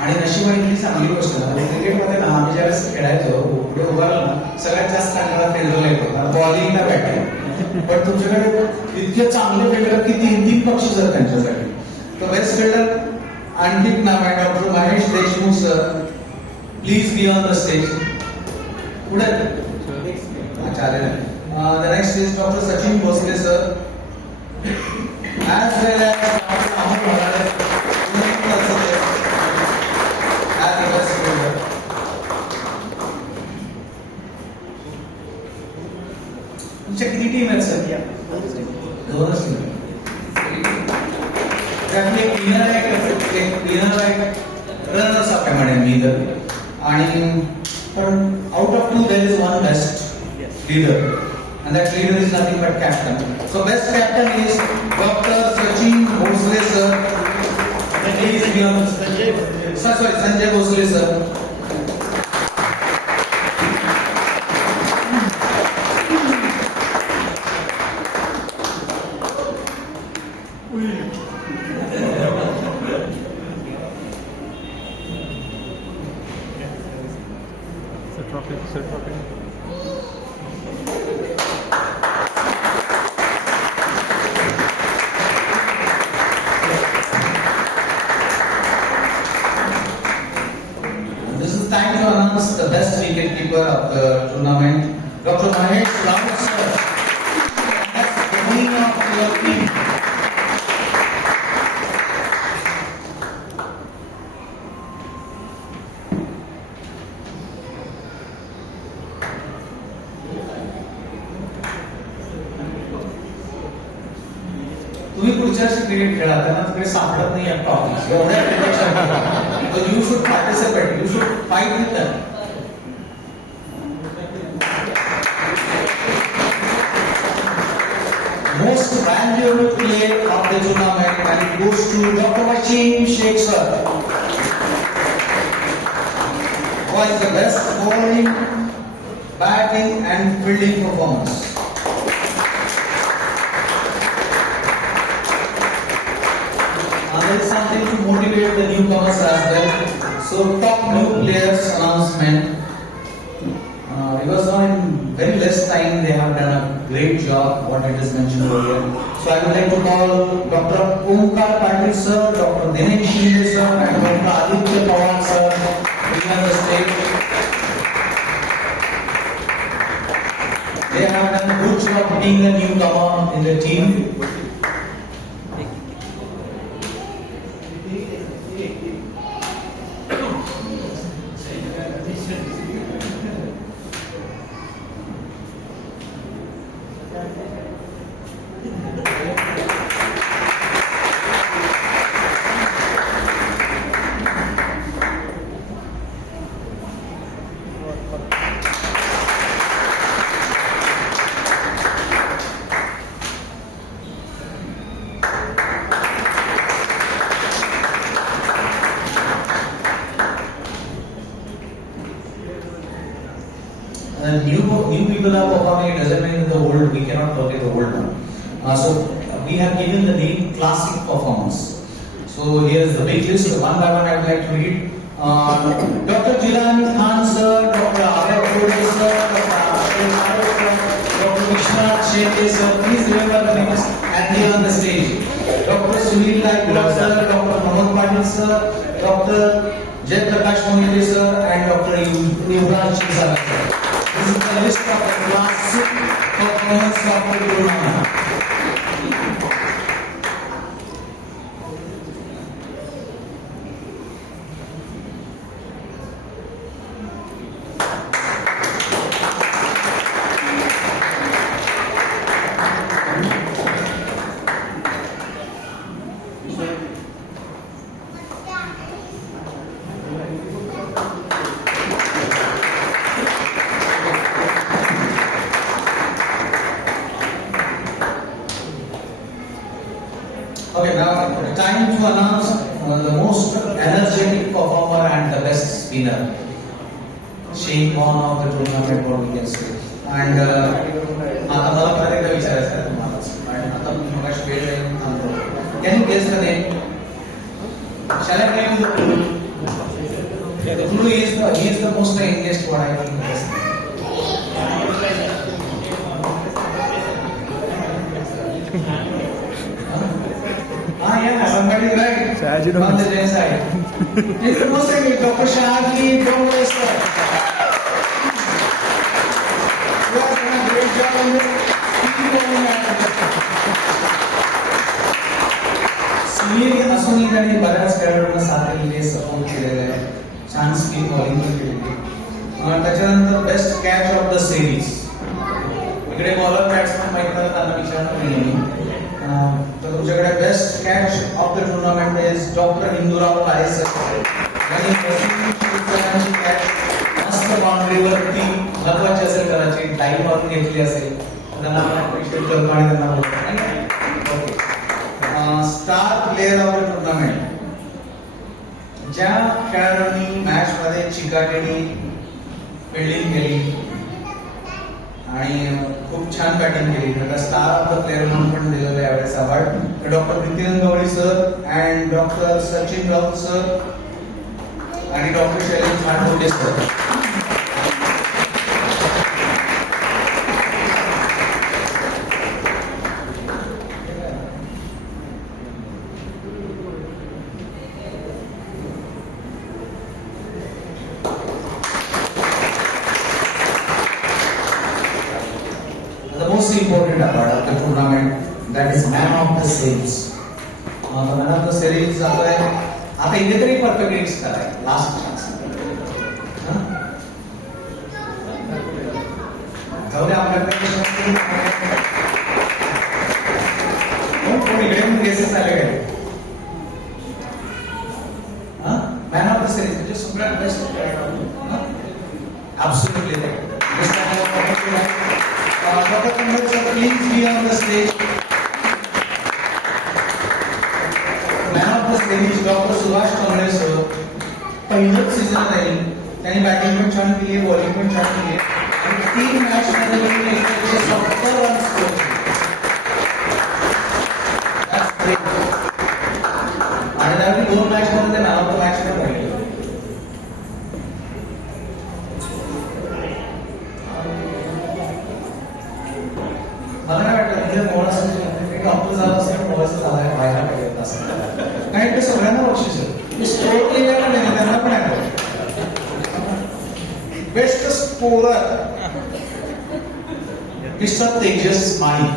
आणि नशिबाने इतकी चांगली गोष्ट ना क्रिकेटमध्ये ना आम्ही ज्यावेळेस खेळायचो पुढे उभारलं ना सगळ्यात जास्त चांगला फिल्डरला येतो बॉलिंग ना बॅटिंग. पण तुमच्याकडे इतके चांगले फिल्डर की 3 बक्षीस आहेत त्यांच्यासाठी. तर बेस्ट फिल्डर आणखी नाव आहे doctor Mahesh Deshmukh sir. Please be on the stage. पुढे चालेल. The next is doctor Sachin Bhosale sir as well as Dr. Amol Bharale who is also there as the best fielder. तुमच्या किती टीम आहेत सर? 2च टीम. त्यातली एक विनर आहे रनर्स अप आहे म्हणेन मी तर. आणि पण out of 2 there is one best leader and that leader is nothing but captain. So best captain is Dr. Sachin Bhosle sir. Please be on Sanjay Bhosle sir. This is time to announce the best wicketkeeper of the tournament, Dr. Mahesh Rawat sir. That's the beginning of your team. तुम्ही पुढच्या दुसऱ्याशी cricket खेळा त्यांना तिकडे सापडत नाही या topic एवढ्या you should participate, you should fight with them. Most valuable player of the tournament and it goes to Dr. Wasim Sheikh sir. Who is the best bowling, batting and fielding performance. There is something to motivate the newcomers as well. So top new players announcement. Because now in very less time they have done a great job what it is mentioned earlier. So I would like to call Dr. Omkar Patil sir, Dr. Dinesh Shinde sir and Dr. Aditya Pawar sir to be on the stage. They have done a good job being a newcomer in the team. New people are performing, it doesn't mean the old, we cannot forget the old one. So we have given the name classic performance. So here's the big list, one by one I would like to read. Dr. Jilani Khan sir, Dr. Arya Khode sir, Dr. Vishwanath Shete sir, please remember the names and they are on the stage. Dr. Sunil Laikula sir, Dr. Mohan Patil sir, Dr. Jay Prakash Mohite sir and Dr. Yuvraj Chisala sir. This is the list of the classic performance of the tournament. Okay, now time to announce the most energetic performer and the best spinner. Shane Warne of the tournament, what we can say. And आता मला परत एकदा विचारायचं आहे तुम्हाला. आणि आता मगाशी वेळ जाईल थांबतो. Can you guess the name? Shall I name the clue? The clue is he is the most youngest one I can guess. Yeah, somebody right. Shahid On the left side. He's the most youngest, Dr. Shahid Dongre sir. You have done a great job on the Sunil असूनही त्यांनी बऱ्याच खेळाडूंना साथ दिली, support केलेला आहे, छान spin bowling केलेली. त्याच्यानंतर best catch of the series, इकडे बॉलर बॅट्समन माहित नाही त्यांना विचारणार नाही. तर तुमच्याकडे best catch of the tournament is doctor Hindurao Kale sir. यांनी कॅच मस्त बाउंड्रीवरती महत्वाची असेल, कदाचित लाईन मारून घेतली असेल, त्यांना आपण अप्रिशिएट करतो आणि त्यांना बोलतो. Okay, star player of the tournament, ज्या खेळाडूंनी मॅच मध्ये चिकाटीने फिल्डिंग केली आणि खूप छान बॅटिंग केली, त्याला स्टार ऑफ द प्लेयर म्हणून पण दिलेलं आहे यावेळेस award. Doctor Nitin Gawali sir and doctor Sachin Raut sir आणि doctor Shailesh Khandote sir. The most important award of the tournament, that is man of the series. Man of the series आता इथे तरी परफेक्ट रिक्स कराय, लास्ट चान्स. जाऊ दे आपल्याकडे इकडे गेसेस आले काय? मॅन ऑफ द सिरीज म्हणजे सगळ्यात best absolutely doctor Kamboj sir please be on the stage. Man of the series doctor Subhash Kamble sir. पहिलंच सीझन राहील, त्यांनी बॅटिंग पण छान केली, बॉलिंग पण छान केली आणि 3 मॅच मध्ये 170 रन स्कोर केले. आणि त्यावेळी 2 मॅच मध्ये ते मॅन ऑफ द मॅच पण राहिले. मला काय वाटतं म्हणजे मोड असं डॉक्टर झालं असेल मोबाईलचं झालं व्हायला पाहिजे असं काही ते सगळ्यांना बक्षीस आहे. स्कोर केलेला नाही त्यांना पण आहे बेस्ट स्कोरर मिस्टर तेजस माळी.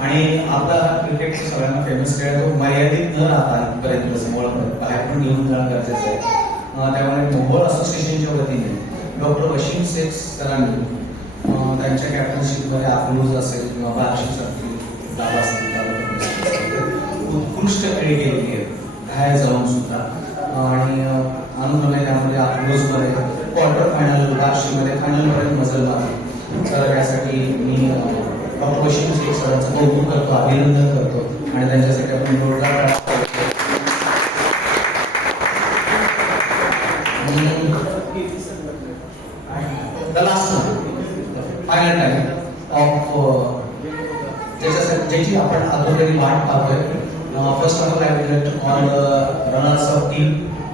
आणि आपला क्रिकेटचा सगळ्यांना फेमस खेळ तो मर्यादित न राहता इथपर्यंत समोर बाहेर पण घेऊन जाणं गरजेचं आहे. त्यामुळे मोहोळ असोसिएशनच्या वतीने डॉक्टर वशीम शेख सरांनी त्यांच्या कॅप्टनशिपमध्ये अकलूज असेल किंवा बार्शी सारखी दादा असतील उत्कृष्ट खेळी केलेली आहे बाहेर जाऊन सुद्धा. आणि अनुक्रमे त्यामध्ये अकलूजमध्ये क्वार्टर फायनल, बार्शीमध्ये फायनलपर्यंत मजल मारली. तर यासाठी मी डॉक्टर वशीम शेख सरांचं कौतुक करतो, अभिनंदन करतो आणि त्यांच्यासाठी आपण जोरदार the last one, final time of ज्याची आपण अगोदरी वाट पाहतोय. First of all I will like to all the runners of team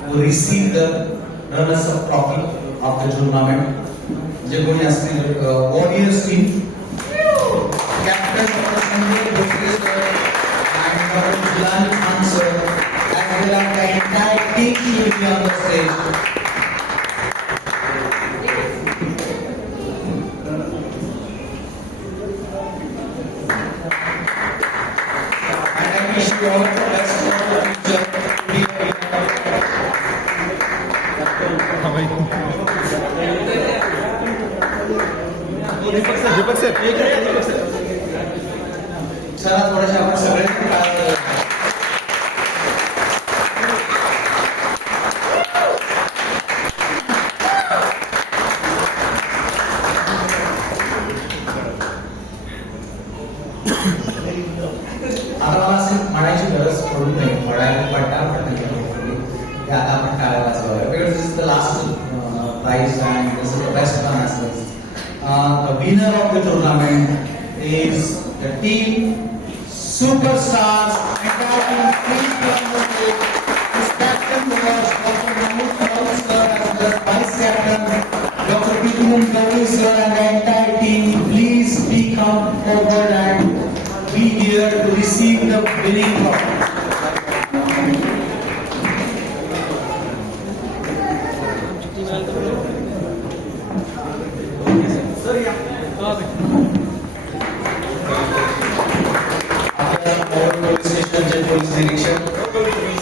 who received the runners of trophy of the tournament. जे कोणी असतील warriors team captain doctor Sanjay Bhosale sir and Dr. Bilal Khan sir as well as the entire team will be on the stage. all the best for the future. चला थोडेसे आपण सगळे आता मला असं म्हणायची गरज पडून नाही पडायला पडणार पण नाही आता आपण काय वाचलं because this is the last prize and this is the best one as well. The winner of the tournament is the team Superstars and please welcome the stage his captain was Dr. Mahmood Paul sir as well as vice captain Dr. Bidun Gauri sir and the entire team. Please come forward and be here to receive the winning trophy. Police निरीक्षक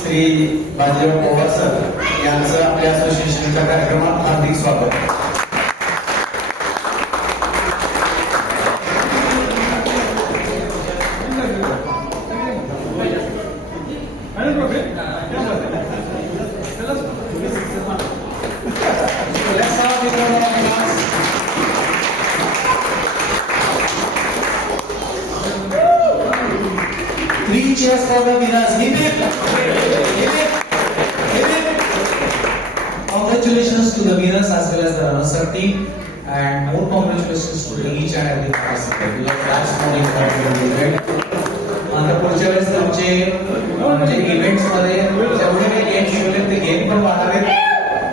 Shri Bajirao Pawar sir यांचं आपल्या असोसिएशनच्या कार्यक्रमात हार्दिक स्वागत. Three cheers for the winners. Give it. Congratulations to the winners as well as the runners-up team, and more congratulations to each and every participant. You are flash more important event. आता पुढच्या वेळेस तुमचे म्हणजे events मध्ये जेवढे काही games ठेवले ते गेम पण वाढावेत,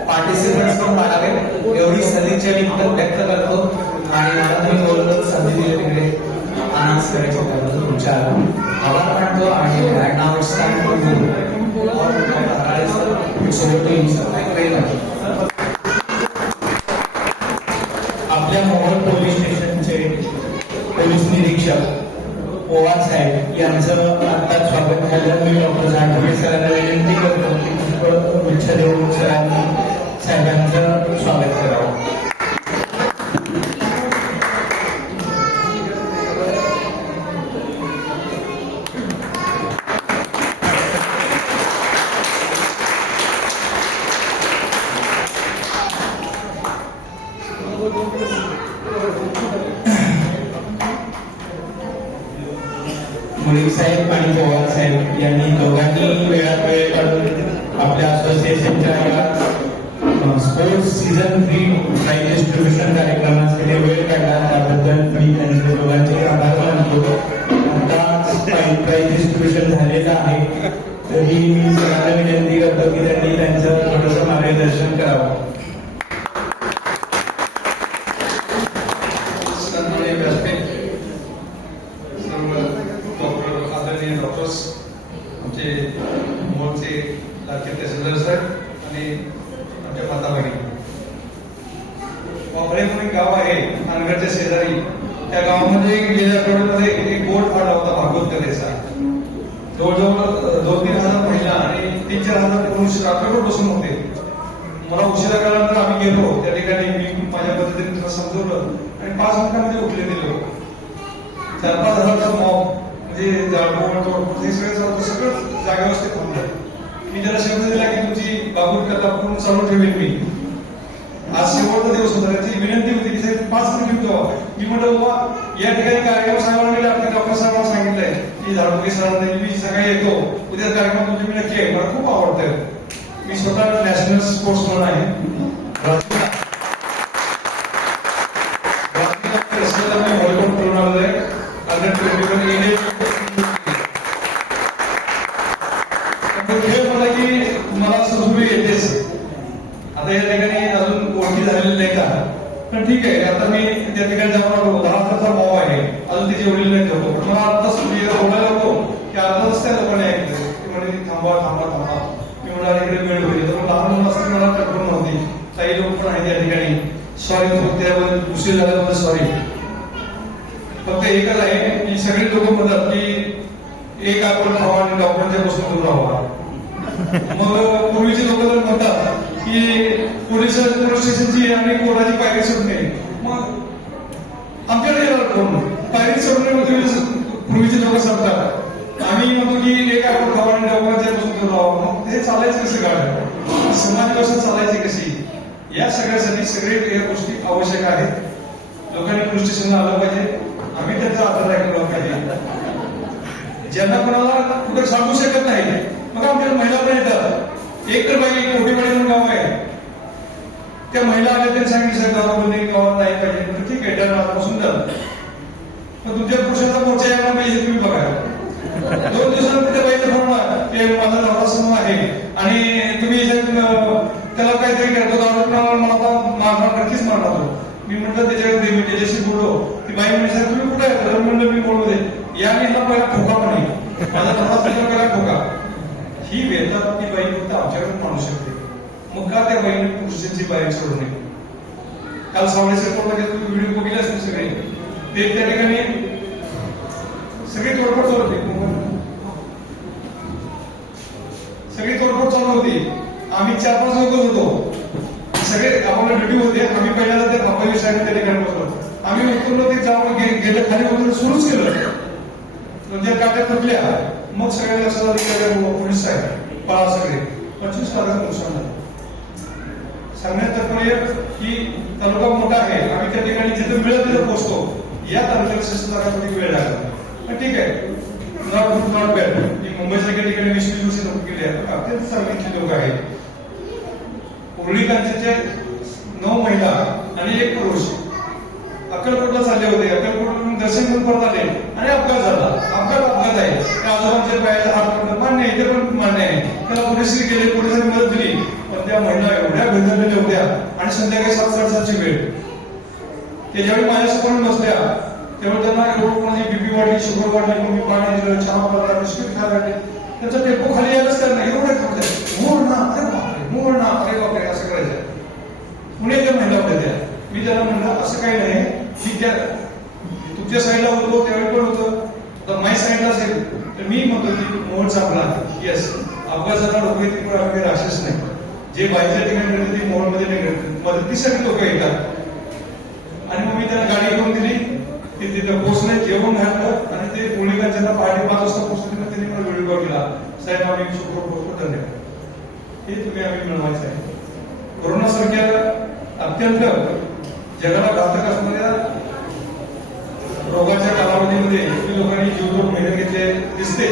पार्टिसिपंट्स पण वाढावेत एवढी सदिच्छा व्यक्त करतो. आणि मला तुम्ही बोललो संधी दिली तिकडे अनाउन्स करायचे त्याबद्दल तुमच्या आभार मानतो. आणि नाव इट्स टाइम टू आपल्या मोहोळ पोलीस स्टेशनचे पोलीस निरीक्षक यांचं आता स्वागत झालं. मी डॉक्टर झाडे सरांना विनंती करतो की पुष्पगुच्छ देऊन साहेबांचं स्वागत करावं. मुळी साहेब आणि पवार साहेब यांनी दोघांनी वेळात वेळ काढून आपल्या असोसिएशनच्या स्पोर्ट्स सीझन 3 प्राइज डिस्ट्रीब्युशन कार्यक्रमासाठी वेळ काढला. त्याबद्दल मी त्यांचे दोघांचे आभार मानतो. आता प्राइज डिस्ट्रीब्युशन झालेलं आहे, तरी मी सगळ्यांना विनंती करतो की त्यांनी त्यांचं थोडंसं मार्गदर्शन करावं. डॉक्टर्स आमचे मूळचे लाडके तहसीलदार साहेब आणि आमच्या माता बहिणी. वापरे म्हणून गाव आहे अनगडच्या शेजारी. त्या गावामध्ये गेल्या आठवड्यामध्ये एक बोर्ड फाडला होता भागवत कथेचा. जवळजवळ 2-3 हजार महिला आणि 3-4 हजार पुरुष रात्रभर बसून होते. मला उशिरा काळानंतर आम्ही गेलो त्या ठिकाणी. मी माझ्या पद्धतीने त्यांना समजवलं आणि 5 मिनिटांमध्ये उठले ते लोक. 4-5 हजारचा मॉब म्हणजे हे सगळं जागेवर थांबलं. मी त्याला शब्द दिला की तुमची भागवत कथा पूर्ण चालू ठेवेल मी. आज शेवटचा दिवस होता. त्याची विनंती होती की साहेब 5 मिनिट घेऊन जावा. मी म्हटलं बाबा या ठिकाणी कार्यक्रम साहेबांना आपल्या डॉक्टर साहेबांना सांगितलंय की झाडोके सरांना मी सकाळी येतो, उद्या कार्यक्रम तुमचे मी नक्की आहे. मला खूप आवडतंय. मी स्वतः नॅशनल स्पोर्ट्समन आहे. व्हॉलीबॉल करून आलोय. खेळ मला की मला सुरू येतेच. आता या ठिकाणी अजून ओळखी झालेली नाही का, पण ठीक आहे. आता मी त्या ठिकाणी जाऊन आलो. 10 हजारचा भाव आहे. अजून तिचे वडील नाही होतो. पण मला आत्ताच बोलायला होतो की अर्धाच त्या लोकांनी ऐकलं. ते म्हणजे थांबा थांबा थांबा. मी म्हणाला इकडे वेळ होईल. तर लहान मुलं असताना मला कल्पना नव्हती. काही लोक पण आहेत त्या ठिकाणी. सॉरी त्याबद्दल उशीर झाल्याबद्दल सॉरी. फक्त एकच आहे की सगळे लोक म्हणतात की एक आपण खावा आणि डॉक्टरांच्या पासून दूर राहावा. मग पूर्वीचे लोक तर म्हणतात की पोलीस स्टेशनची आणि कोर्टाची पायरी सोडणे. मग आमच्याकडे येणार कोण पायरी सोडणे पूर्वीचे लोक सांगतात. आम्ही म्हणतो की एक आपण खावा आणि डॉक्टरांच्या पासून दूर राहावा. मग हे चालायचं कसं काय, समाज व्यवस्था चालायची कशी, या सगळ्यासाठी सगळे या गोष्टी आवश्यक आहेत. लोकांनी पोलीस स्टेशनला आलं पाहिजे. आम्ही त्यांचा आदर ऐकला पाहिजे. ज्यांना कोणाला कुठे सांगू शकत नाही मग आमच्या महिला पण येतात. एक तर बाई कोठेवाडी म्हणून गाव आहे. त्या महिला आल्या त्यांनी सांगितलं गावामध्ये गावात नाही पाहिजे. ठीक आहे डन आजपासून डन. मग तुमच्या पुरुषाचा मोर्चा यायला पाहिजे तुम्ही बघा. 2 दिवसानंतर त्या बाईचा फोन आला की माझा नवरा समूह आहे आणि तुम्ही त्याला काहीतरी करतो मला मारणार नक्कीच मारणार. मी म्हटलं त्याच्याशी बोललो. ती बाई म्हणजे तुम्ही कुठे आहे तर म्हणलं मी बोलू दे. याने पहिला ठोका पण नाही. माझा नवरा पहिला ठोका. ही वेदना ती बाई फक्त आमच्याकडून मानू शकते. मग का त्या बाईने पुरुषांची बाहेर सोडू नये. काल सावळेचे तुम्ही व्हिडिओ बघितले असतील सगळे. ते त्या ठिकाणी सगळी तोडफोड चालू होती. सगळी तोडफोड चालू होती. आम्ही 4-5 लोक होतो. सगळे आम्हाला ड्युटी होते. आम्ही पहिल्यांदा त्या बाबाजी साहेब त्या ठिकाणी बसलो. आम्ही उतरलो ते जाऊन गेले खाली उतरून सुरूच केलं. त्या काट्या तुटल्या. मग सगळ्या लक्षात आलं पोलीस साहेब पळा सगळे. 25 लाखाचं नुकसान झालं. सांगण्यात तात्पर्य की तालुका मोठा आहे. आम्ही त्या ठिकाणी जिथे मिळत तिथे पोहोचतो. या तालुक्याला 60 लाखामध्ये वेळ लागला. पण ठीक आहे, नॉट गुड नॉट बॅड. की मुंबईसारख्या ठिकाणी 20-20 वर्ष लोक गेले आहेत. अत्यंत चांगली लोक आहेत. उर्लिकांचे 9 महिला आणि 1 पुरुष अक्कलकोटला चालले होते. अक्कलकोटवरून दर्शन करून परत आले आणि अपघात झाला. अपघात आहे. त्या आजोबांच्या पायाचा हात पडला. मान्य आहे, ते पण मान्य आहे. त्याला पोलिस गेले, पोलिसांनी मदत दिली. पण त्या महिला एवढ्या भेदरलेल्या होत्या आणि संध्याकाळी 7-7:30ची वेळ. ते ज्यावेळी माझ्यासमोर बसल्या तेव्हा त्यांना एवढं कोणाची बीपी वाढली, शुगर वाढली, मग मी पाणी दिलं, चहा पडला, बिस्किट खायला लागले. त्यांचा टेम्पो खाली यायलाच करणार. एवढं खात मोड ना, अरे बापरे, मोड ना, अरे बापरे, असं करायचं. पुण्याच्या महिला होत्या त्या. मी त्याला म्हणलं असं काही नाही. ठीक आहे, तुमच्या साईडला होतो त्यावेळी पण होतं. तर माहीत सांगितलं असेल तर मी म्हणतो की मोड चांगला येस, अपघाताला लोक येते पण आम्ही राक्षस नाही. जे बाहेरच्या ठिकाणी घडते ते मोडमध्ये नाही घडते, मदतीसाठी लोक येतात. आणि मग मी त्यांना गाडी घेऊन दिली, ते तिथं पोहोचले, जेवण घातलं आणि ते पोलिसांच्या पहाटे 5 वाजता पोहोचले. मग त्यांनी मला व्हिडिओ कॉल केला, साहेब आम्ही शुक्र पोहोचतो, धन्यवाद. हे तुम्ही आम्ही मिळवायचं आहे. कोरोनासारख्या अत्यंत जगाला घातक असणाऱ्या रोगाच्या कालावधीमध्ये तुम्ही लोकांनी जीवतोड मेहनत घेतले दिसते.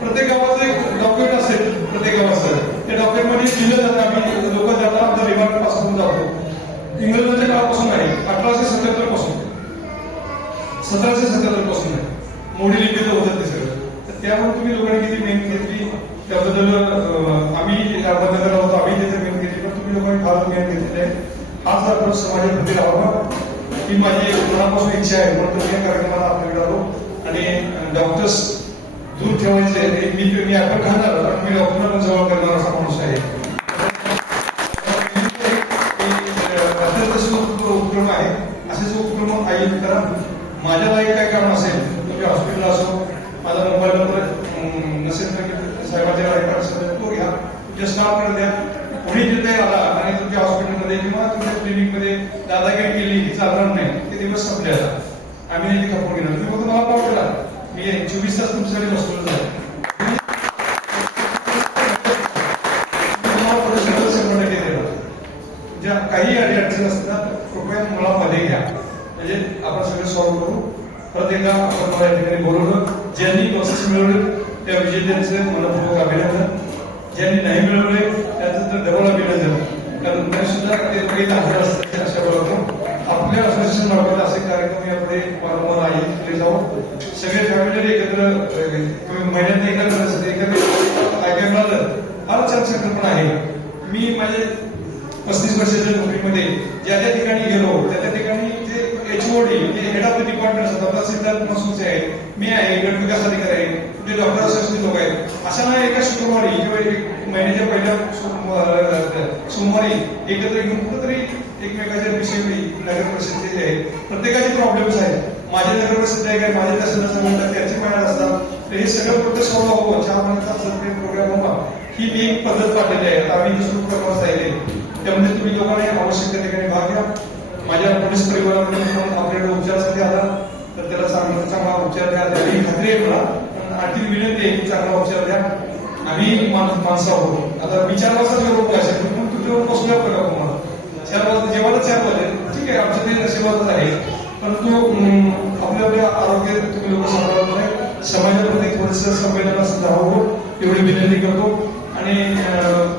प्रत्येक गावाचं एक डॉक्युमेंट असेल, प्रत्येक गावाचं त्या डॉक्युमेंटमध्ये दिलं जातं. आम्ही लोक जातात आपल्या रिमार्क पासून जातो. इंग्रजांच्या काळापासून आहे, 1877 पासून, 1777 पासून आहे. मोडी लिखित होतं ते सगळं. तर त्यामुळे तुम्ही लोकांनी किती मेहनत घेतली त्याबद्दल आम्ही अहमदनगरला होतो, आम्ही तिथे मेहनत घेतली, पण तुम्ही लोकांनी फार मेहनत घेतलेली आहे. आज आपण समाजाप्रती राहावं ही माझी मनापासून इच्छा आहे. म्हणून तुम्ही या कार्यक्रमाला आपल्याकडे आलो. आणि डॉक्टर्स दूर ठेवायचे, मी आपण खाणार पण मी डॉक्टरांना जवळ करणार असा माणूस आहे. अत्यंत उपक्रम आहे. असेच उपक्रम आयोजित करा. माझ्या लाईक काय काम असेल, तुम्ही हॉस्पिटल असो, माझा मोबाईल नंबर नसेल तर साहेबांच्या लाईक असेल तो घ्या, तुमच्या स्टाफकडे द्या. कोणी तिथे आला आणि तुमच्या हॉस्पिटलमध्ये किंवा तुमच्या क्लिनिकमध्ये दादागिरी केली ही चालणार नाही. ते दिवस संपले आता, आम्ही नाही खपवून घेणार. तुम्ही फक्त मला कॉल करा, मी 24 तास तुमच्यासाठी बसवलं जाईल. ज्या काही अडचणी असतात कृपया मला मध्ये घ्या, म्हणजे आपण सगळं सॉल्व्ह करू. परत एकदा आपण मला या ठिकाणी बोलवलं. ज्यांनी बसेस मिळवले त्या विजेत्यांचं मनपूर्वक अभिनंदन, ज्यांनी नाही मिळवले त्याचं तर डबल अभिनंदन. कारण तरी सुद्धा ते काही हजर असतात. अशा बरोबर आपल्या असोसिएशन मार्फत असे कार्यक्रम यापुढे वारंवार आयोजित केले जावं. सगळे फॅमिली एकत्र महिन्यात एकत्र ऐकायला मिळालं फार छान संकल्पना आहे. मी माझे 35 वर्षाच्या नोकरीमध्ये ज्या त्या ठिकाणी गेलो त्या ठिकाणी जे HOD म्हणजे हेड ऑफ द डिपार्टमेंट असतात, तहसीलदार महसूलचे आहे, मी आहे, गट विकास अधिकारी आहे, तुझे डॉक्टर असोसिएशन लोक आहेत. अशा ना एका शुक्रवारी किंवा एक महिन्याच्या पहिल्या सोमवारी एकत्र घेऊन कुठेतरी एकमेकाच्या विषयी नगर परिषदेचे आहे. प्रत्येकाचे प्रॉब्लेम्स आहेत. माझे नगर परिषद आहे काय, माझे तहसीलदार म्हणतात त्याचे महिन्यात असतात. तर हे सगळं प्रत्येक सॉल्व्ह हवं. 4 महिन्याचा प्रोग्राम हवा ही मी एक पद्धत काढलेली आहे. आता आम्ही दुसरं उपक्रमास राहिले त्यामध्ये तुम्ही लोकांनी आवश्यक त्या ठिकाणी भाग घ्या. माझ्या पोलीस परिवारामध्ये आपल्याकडे उपचारासाठी आला तर त्याला चांगला उपचार द्या, त्याची खात्री आहे मला. पण आणखी विनंती आहे की चांगला उपचार द्या. आम्ही माणसं आहोत. आता मी 4 वाजता जेवण असेल पण तुझ्यावर बसल्या बघा तुम्हाला 4 वाजता जेवायला 4 वाजले ठीक आहे, आमच्या ते नशिबातच आहे. परंतु आपल्या आरोग्य तुम्ही लोक सांभाळत नाही. समाजाप्रती थोडंसं संवेदना राहावं एवढी विनंती करतो. आणि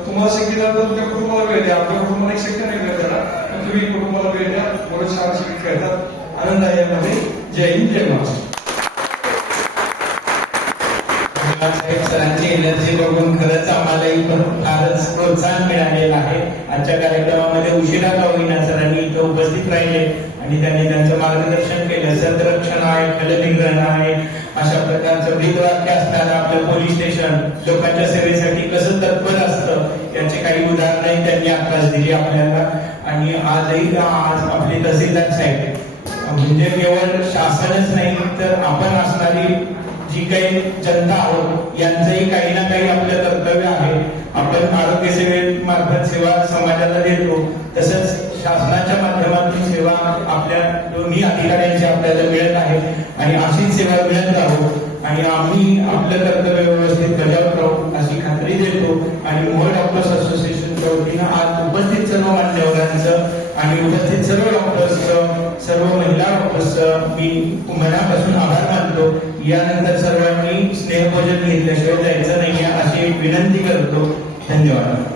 तुम्हाला शक्य झालं तर तुमच्या कुटुंबाला वेळ द्या. आपल्या कुटुंबाला एक शक्य नाही वेळ देणार, पण तुम्ही कुटुंबाला वेळ द्या. थोडं छान शिक्षण खेळतात. आनंद आहे यामध्ये. जय हिंद, जय महाराष्ट्र. सरांची एनर्जी बघून खरंच आम्हालाही फारच प्रोत्साहन मिळालेलं आहे. आजच्या कार्यक्रमामध्ये उशिरा का होईना सरांनी इथं उपस्थित राहिले आणि त्यांनी त्यांचं मार्गदर्शन केलं. संरक्षण आहे, फलनिग्रहण आहे, अशा प्रकारचं ब्रीदवाक्य असताना आपलं पोलीस स्टेशन लोकांच्या सेवेसाठी कसं तत्पर असतं याचे काही उदाहरणही त्यांनी आत्ताच दिली आपल्याला. आणि आजही आज आपले तहसीलदार साहेब म्हणजे केवळ शासनच नाही तर आपण असणारी जी काही जनता आहोत यांचंही काही ना काही आपलं कर्तव्य आहे. आपण आरोग्य सेवेमार्फत सेवा समाजाला देतो, तसंच शासनाच्या माध्यमातून सेवा आपल्या दोन्ही अधिकाऱ्यांची आपल्याला मिळत आहे आणि अशीच सेवा मिळत राहू आणि आम्ही आपलं कर्तव्य व्यवस्थित बजावत राहू अशी खात्री देतो. आणि मोहोळ डॉक्टर्स असोसिएशनच्या वतीनं आज उपस्थित सर्व मान्यवरांचं आणि उपस्थित सर्व डॉक्टर्सचं, सर्व महिला डॉक्टर्सचं मी मनापासून आभार मानतो. यानंतर सर्वांनी स्नेहभोजन घेतल्याशिवाय जायचं नाही अशी विनंती करतो. धन्यवाद.